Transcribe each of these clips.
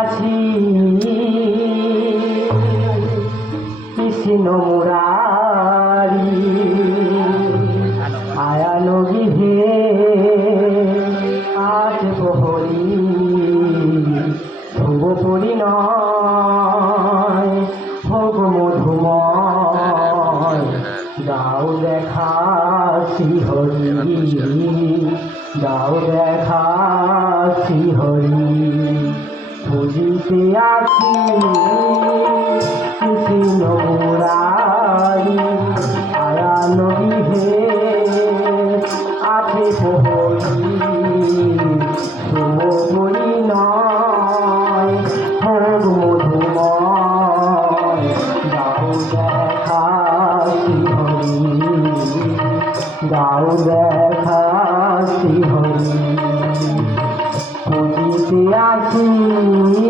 আছি। কৃষ্ণ মুরারি আয়া নবী হে, আজ বহরি ধ্রুব পরিণয় হোক মধুময়। দাও দেখা শ্রীহরি, দাও দেখা শ্রীহরি। বুঝিতে আছি কৃষ্ণ মুরারি আয়া নবী হে আছে শুভরি নয় হোক মধুময়। দাও দেখা শ্রীহরি দাও দেখা শ্রীহরি। I Gracias.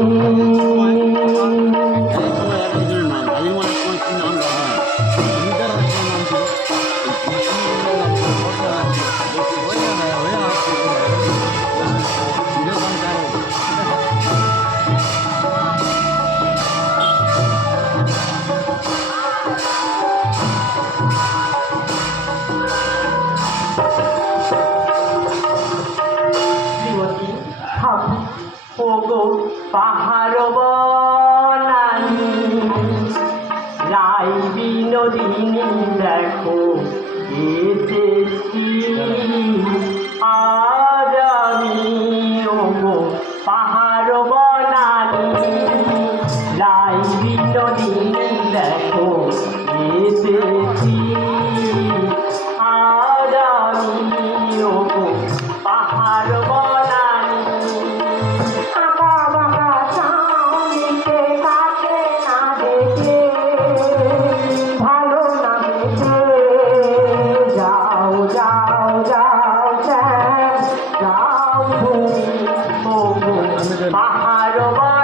পাহাড় বনানি রাই বিনোদিনী দেখো এসেছি পাহাড়